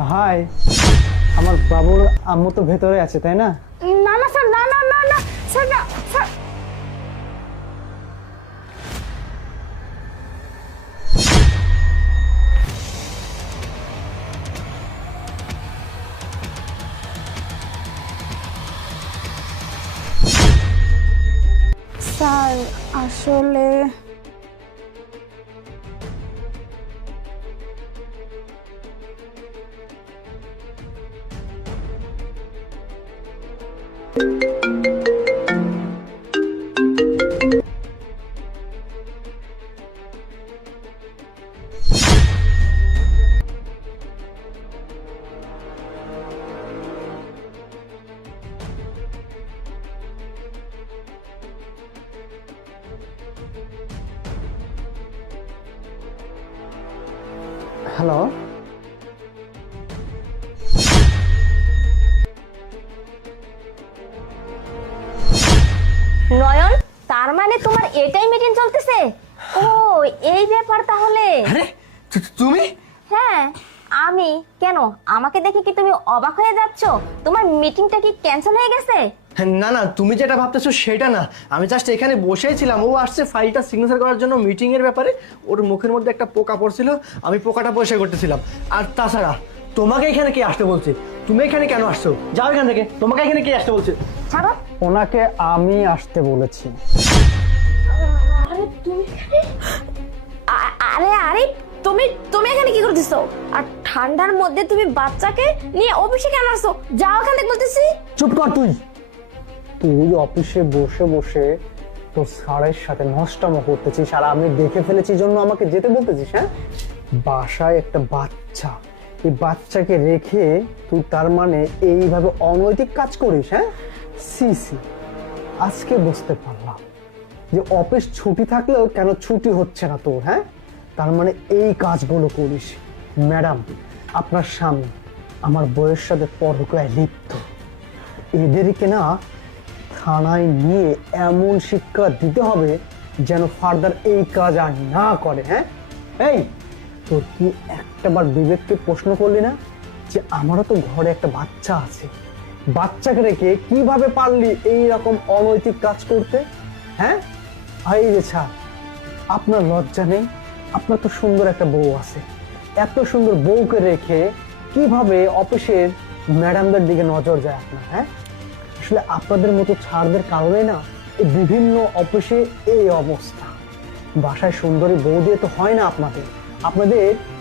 High, আমার বাবুর আম্মু তো ভেতরে আছে, তাই না? না না স্যার, না না না না স্যার, না স্যার। স্যার আসলে হ্যালো, নয়ন, তার মানে তোমার এটাই মিটিং চলতেছে? ও, এই ব্যাপার তাহলে। আরে তুমি হ্যাঁ আমি। কেন, আমাকে দেখে কি তুমি অবাক হয়ে যাচ্ছ? তোমার মিটিংটা কি ক্যান্সেল হয়ে গেছে? না না, তুমি যেটা ভাবতেছো সেটা না। আমি জাস্ট এখানে বসেই ছিলাম, ও আসছে ফাইলটা সিগনেচার করার জন্য মিটিং এর ব্যাপারে। ওর মুখের মধ্যে একটা পোকা পড়ছিল, আমি পোকাটা পরিষ্কার করতেছিলাম। আর তাছাড়া তোমাকে এখানে কে আসতে বলছে? তুমি এখানে কেন আসছো? যাও এখান থেকে, তোমাকে এখানে কে আসতে বলছে? ছাড়ো। ওনাকে আমি আসতে বলেছি। আরে তুমি, আরে আরে তুমি তুমি এখানে কি করতেছো? আর ঠান্ডার মধ্যে তুমি বাচ্চাকে নিয়ে অফিসে কেন আসছো? যাও এখান থেকে বলতেছি। চুপ কর তুই। তুই অফিসে বসে বসে তোর স্যারের সাথে নষ্টামো করতেছিস, আর আমি দেখে ফেলেছি জন্য আমাকে যেতে বলতেছিস? হ্যাঁ, বাসায় একটা বাচ্চা, এই বাচ্চাকে রেখে তুই তার মানে এইভাবে অনৈতিক কাজ করিস? হ্যাঁ, সি সি, আজকে বুঝতে পারলাম যে অফিস ছুটি থাকলেও কেন ছুটি হচ্ছে না তোর। হ্যাঁ, তার মানে এই কাজগুলো করিস। ম্যাডাম, আপনার স্বামী আমার বউয়ের সাথে পরকীয়ায় লিপ্ত। এদেরকে না থানায় নিয়ে এমন শিক্ষা দিতে হবে যেন ফার্দার এই কাজ আর না করে। হ্যাঁ, এই তোর কি একটাবার বিবেককে প্রশ্ন করলি না যে আমারও তো ঘরে একটা বাচ্চা আছে, বাচ্চাকে রেখে কিভাবে পারলি এই রকম অনৈতিক কাজ করতে? হ্যাঁ, এই যে ছাড়, আপনার লজ্জা নেই? আপনার তো সুন্দর একটা বউ আছে, এত সুন্দর বউকে রেখে কিভাবে অফিসের ম্যাডামদের দিকে নজর যায় আপনার? হ্যাঁ, আসলে আপনাদের মতো ছাড়দের কারণে না এই বিভিন্ন অফিসে এই অবস্থা। বাসায় সুন্দরী বউ দিয়ে তো হয় না আপনাদের। আপনাদের